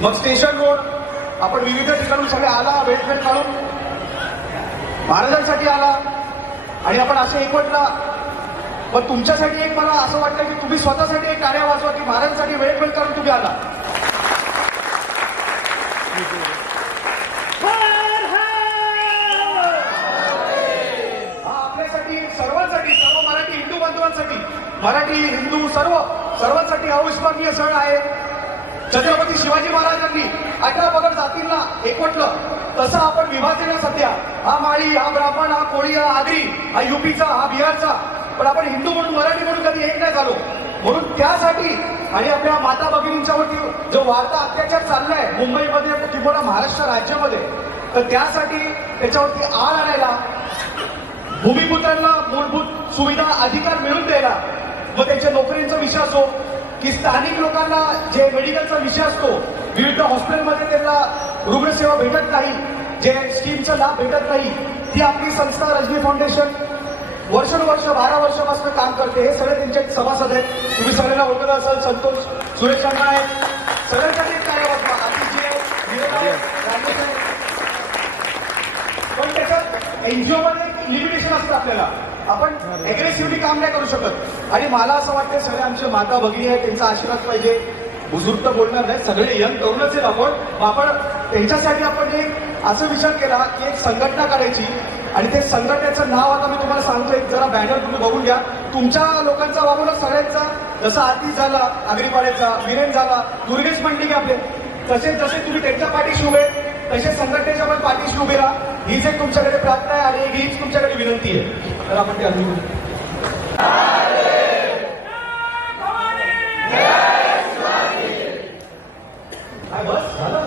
मग station road आपण विविध ठिकाणून सगळे आला, वेळ काढून महाराजांसाठी आला आणि आपण असे एकवटला. पण तुमच्यासाठी एक मला असं वाटतं की तुम्ही स्वतःसाठी एक कार्य वाचवा की महाराजांसाठी वेळ काढून तुम्ही आला. आपल्यासाठी सर्वांसाठी, सर्व मराठी हिंदू बांधवांसाठी, मराठी हिंदू सर्वांसाठी अविस्मरणीय सण आहे. छत्रपती शिवाजी महाराजांनी 18 पगड जातींना एकवटलं. तसं आपण विभाजन सध्या हा माळी, हा ब्राह्मण, हा कोळी, हा आगरी, हा युपीचा, हा बिहारचा, पण आपण हिंदू म्हणून मराठी म्हणून कधी एक नाही झालो. म्हणून त्यासाठी आणि आपल्या माता भगिनींच्या वरती जो वाढता अत्याचार चाललाय मुंबईमध्ये किंवा महाराष्ट्र राज्यामध्ये, तर त्यासाठी त्याच्यावरती आळ आणायला, भूमिपुत्रांना मूलभूत सुविधा अधिकार मिळवून द्यायला, मग त्यांच्या नोकरींचा विषय असो की स्थानिक लोकांना जे मेडिकलचा विषय असतो, विविध हॉस्पिटलमध्ये त्यांना रुग्णसेवा भेटत नाही, जे स्कीमचा लाभ भेटत नाही, ती आपली संस्था रजनी फाउंडेशन वर्षानुवर्ष 12 वर्षापासून काम करते. हे सगळे त्यांचे सभासद आहेत. तुम्ही सगळ्यांना ओळखत असाल. संतोष सुरेश अण्णा आहेत. सगळ्यांसाठी कार्य वाटवा. पण त्याच्यात एनजीओ मध्ये लिमिटेशन असतं. आपल्याला आपण अग्रेसिव्हली काम नाही करू शकत. आणि मला असं वाटतं सगळे आमचे माता भगिनी आहेत, त्यांचा आशीर्वाद पाहिजे. बुजुर्ग तर बोलणार नाही, सगळे यंग तरुणच आहेत आपण त्यांच्यासाठी आपण एक असं विचार केला की एक संघटना करायची. आणि ते संघटनेचं नाव आता मी तुम्हाला सांगतोय, जरा बॅनर तुम्ही बघून घ्या. तुमच्या लोकांचा वागूनच सगळ्यांचा, जसा आतिश झाला आगरीपाड्याचा, वीरेन झाला, दुर्गेश मंडिके आपले, तसे जसे तुम्ही त्यांच्या पाठीशी उभे तसे संघटनेच्या पण पाठीशी उभे राहा. हीच एक तुमच्याकडे प्रार्थना आहे आणि हीच तुमच्याकडे विनंती आहे. तर आपण ते अनुभव बस झालं.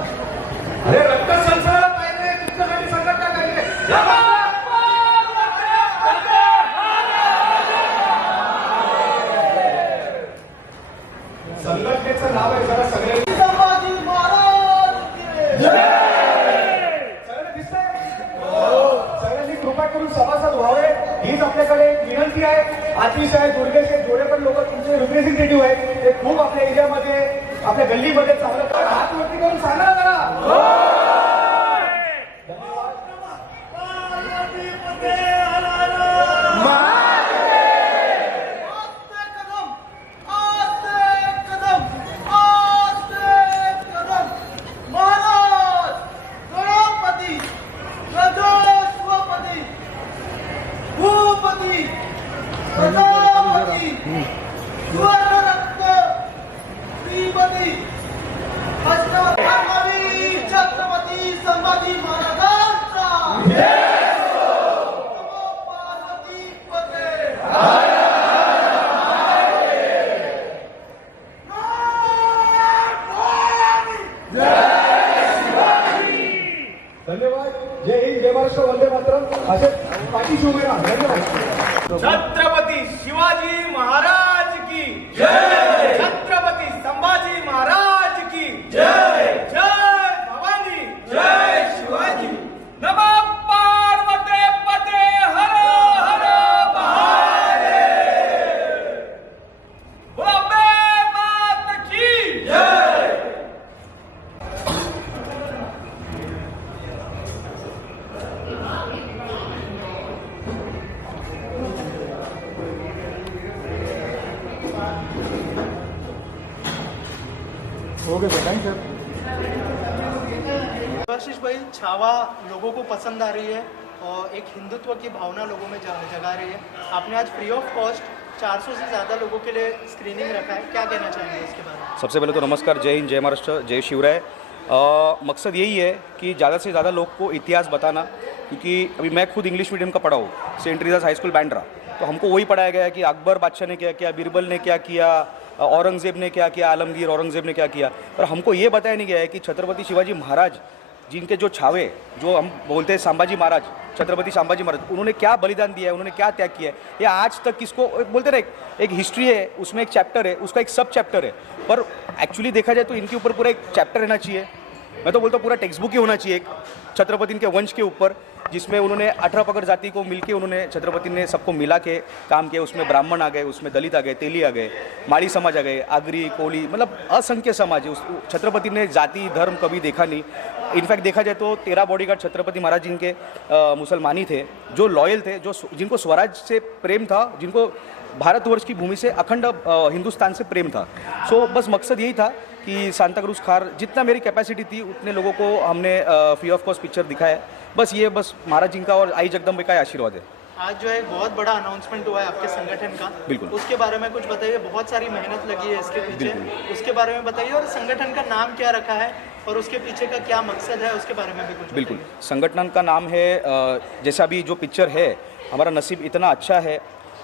अरे रक्त संसाराला पाहिजे, तुमच्यासाठी संघटना पाहिजे. संघटनेचं नाव आहे जरा सगळ्यांनी संभाजी महाराज सगळ्यांना दिसतंय. सगळ्यांनी कृपा करून सभासद व्हावे हीच आपल्याकडे विनंती आहे. आतिश आहे, दुर्गेश आहे, जेवढे पण लोक तुमचे रिप्रेझेंटेटिव्ह आहेत ते खूप आपल्या एरियामध्ये, आपल्या गल्लीमध्ये चांगलं हात वरती करून सांगा जरा. छत्रपती संभाजी महाराजांचा पार्वती पते. धन्यवाद. जय हिंद, जय महाराष्ट्र, वंदे मातरम. असे पाठीशी उभे राहा. धन्यवाद. छत्रपती शिवाजी महाराज की जय. छत्रपती संभाजी महाराज की जय. जय भवानी, जय शिवाजी. नमः पार्वते पते हर हर महादेव. बॉम्बे मात की जय. Okay sir, thank you. Ashish भाई, छावा लोगों को पसंद आ रही है और एक हिंदुत्व की भावना लोगों में जगा रही है. आपने आज फ्री ऑफ कॉस्ट 400 से ज़्यादा लोगों के लिए स्क्रीनिंग रखा है, क्या कहना चाहेंगे इसके बारे में? सबसे पहले तो नमस्कार, जय हिंद, जय महाराष्ट्र, जय शिवराय. मकसद यही है कि ज़्यादा से ज़्यादा लोग को इतिहास बताना, क्योंकि अभी मैं खुद इंग्लिश मीडियम का पढ़ा हूँ, सेंट रीजास हाई स्कूल बैंड्रा. तो हमको वही पढ़ाया गया है कि अकबर बादशाह ने क्या किया, बीरबल ने क्या किया, औरंगज़ेब ने क्या किया, आलमगीर औरंगज़ेब ने क्या किया. पर हमको ये बताया नहीं गया है कि छत्रपति शिवाजी महाराज जिनके जो छावे, जो हम बोलते हैं संभाजी महाराज, छत्रपति संभाजी महाराज, उन्होंने क्या बलिदान दिया है, उन्होंने क्या त्याग किया है. ये आज तक किसको बोलते ना, एक हिस्ट्री है, उसमें एक चैप्टर है, उसका एक सब चैप्टर है. पर एक्चुअली देखा जाए तो इनके ऊपर पूरा एक चैप्टर रहना चाहिए. मैं तो बोलता हूँ पूरा टेक्स्ट बुक ही होना चाहिए एक छत्रपति इनके वंश के ऊपर. जिसमें उन्होंने 18 पगड़ जाति को मिलके उन्होंने छत्रपति ने सबको मिला के काम किया। उसमें ब्राह्मण आ गए, उसमें दलित आ गए, तेली आ गए, माड़ी समाज आ गए, आगरी, कोली, मतलब असंख्य समाज है। उस छत्रपति ने जाति धर्म कभी देखा नहीं। इनफैक्ट देखा जाए तो 13 बॉडीगार्ड छत्रपति महाराज जी के मुसलमान ही थे, जो लॉयल थे, जो जिनको स्वराज से प्रेम था, जिनको भारतवर्ष की भूमि से अखंड हिंदुस्तान से प्रेम था। सो बस मकसद यही था कि सांता क्रूज खार जितना मेरी कैपेसिटी थी उतने लोगों को हमने फ्री ऑफ कॉस्ट पिक्चर दिखाया। बस महाराज जी का और आई जगदम्बे का आशीर्वाद है। आज जो है एक बहुत बड़ा अनाउंसमेंट हुआ है आपके संगठन का, बिल्कुल। उसके बारे में कुछ बताइए। बहुत सारी मेहनत लगी है इसके पीछे, उसके बारे में बताइए। और संगठन का नाम क्या रखा है और उसके पीछे का क्या मकसद है, उसके बारे में भी कुछ बिल्कुल। बताइए। संगठन का नाम है जैसा अभी जो पिक्चर है, हमारा नसीब इतना अच्छा है,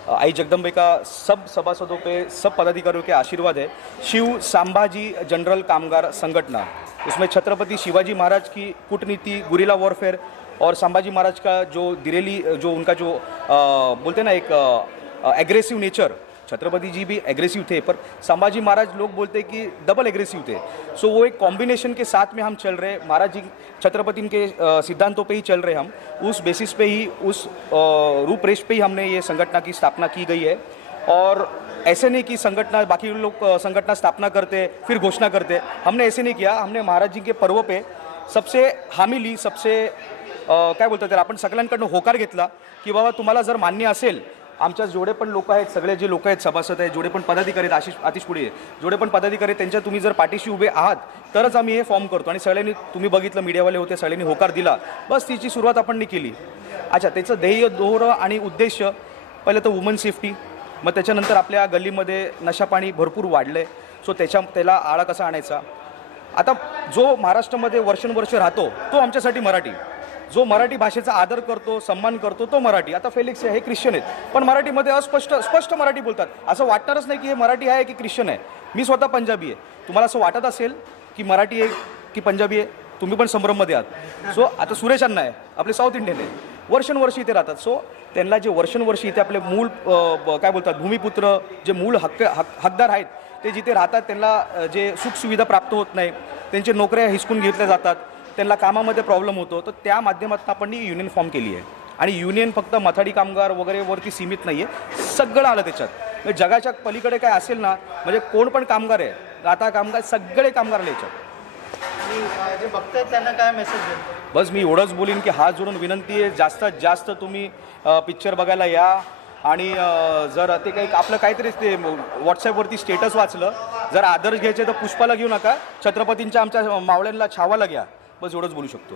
आई जगदम्बे का सब सभासदों पे, सब पदाधिकारियों के आशीर्वाद है। शिव संभाजी जनरल कामगार संगठन, उसमें छत्रपति शिवाजी महाराज की कूटनीति, गुरिल्ला वॉरफेयर और संभाजी महाराज का जो दिरेली, जो उनका जो बोलते हैं ना एक एग्रेसिव नेचर, छत्रपति जी भी एग्रेसिव थे पर संभाजी महाराज लोग बोलते हैं कि डबल एग्रेसिव थे। सो वो एक कॉम्बिनेशन के साथ में हम चल रहे, महाराज जी छत्रपति के सिद्धांतों पे ही चल रहे हम, उस बेसिस पे ही, उस रूपरेश पे ही हमने ये संगठन की स्थापना की गई है। और ऐसे नहीं कि संगठन, बाकी लोग संगठन स्थापना करते फिर घोषणा करते, हमने ऐसे नहीं किया। हमने महाराज जी के पर्व पे सबसे हामी ली, सबसे काय बोलतात त्याला, आपण सगळ्यांकडनं होकार घेतला की बाबा तुम्हाला जर मान्य असेल, आमच्या जेवढे पण लोक आहेत, सगळे जे लोक आहेत सभासद आहेत, जेवढे पण पदाधिकारी आहेत, आतिश पुढे जेवढे पण पदाधिकारी आहेत, त्यांच्या तुम्ही जर पाठीशी उभे आहात तरच आम्ही हे फॉर्म करतो। आणि सगळ्यांनी, तुम्ही बघितलं मीडियावाले होते, सगळ्यांनी होकार दिला, बस तिची सुरुवात आपण केली। अच्छा, त्याचं ध्येय, दोर आणि उद्देश पहिलं तर वुमन सेफ्टी, मग त्याच्यानंतर आपल्या गल्लीमध्ये नशापाणी भरपूर वाढलं आहे, सो त्याला आळा कसा आणायचा। आता जो महाराष्ट्रामध्ये वर्षानुवर्ष राहतो तो आमच्यासाठी मराठी, जो मराठी भाषेचा आदर करतो, सन्मान करतो तो मराठी। आता फेलिक्स हे ख्रिश्चन आहेत पण मराठीमध्ये स्पष्ट मराठी बोलतात, असं वाटणारच नाही की हे मराठी आहे की ख्रिश्चन आहे। मी स्वतः पंजाबी आहे, तुम्हाला असं वाटत असेल की मराठी आहे की पंजाबी आहे, तुम्ही पण संभ्रममध्ये आहात। सो आता सुरेश अण्णा आहे, आपले साऊथ इंडियन आहे, वर्षानुवर्ष इथे राहतात। सो त्यांना जे वर्षानुवर्ष इथे आपले मूळ काय बोलतात भूमिपुत्र, जे मूळ हकदार आहेत, ते जिथे राहतात त्यांना जे सुखसुविधा प्राप्त होत नाही, त्यांचे नोकऱ्या हिसकून घेतल्या जातात, त्यांना कामामध्ये प्रॉब्लेम होतो, तर त्या माध्यमातून आपण ही युनियन फॉर्म केली आहे। आणि युनियन फक्त मथाडी कामगार वगैरे वरती सीमित नाही आहे, सगळं आलं त्याच्यात। म्हणजे जगाच्या पलीकडे काय असेल ना, म्हणजे कोण पण कामगार आहे, राता कामगार, सगळे कामगार आले याच्यात। आणि जे बघतायत त्यांना काय मेसेज देईल? बस मी एवढंच बोलीन की हात जोडून विनंती आहे, जास्तीत जास्त तुम्ही पिक्चर बघायला या। आणि जर ते काही आपलं काहीतरी ते व्हॉट्सॲपवरती स्टेटस वाचलं, जर आदर्श घ्यायचे तर पुष्पाला घेऊ नका, छत्रपतींच्या आमच्या मावळ्यांना छावाला घ्या, बस एवढंच बोलू शकतो।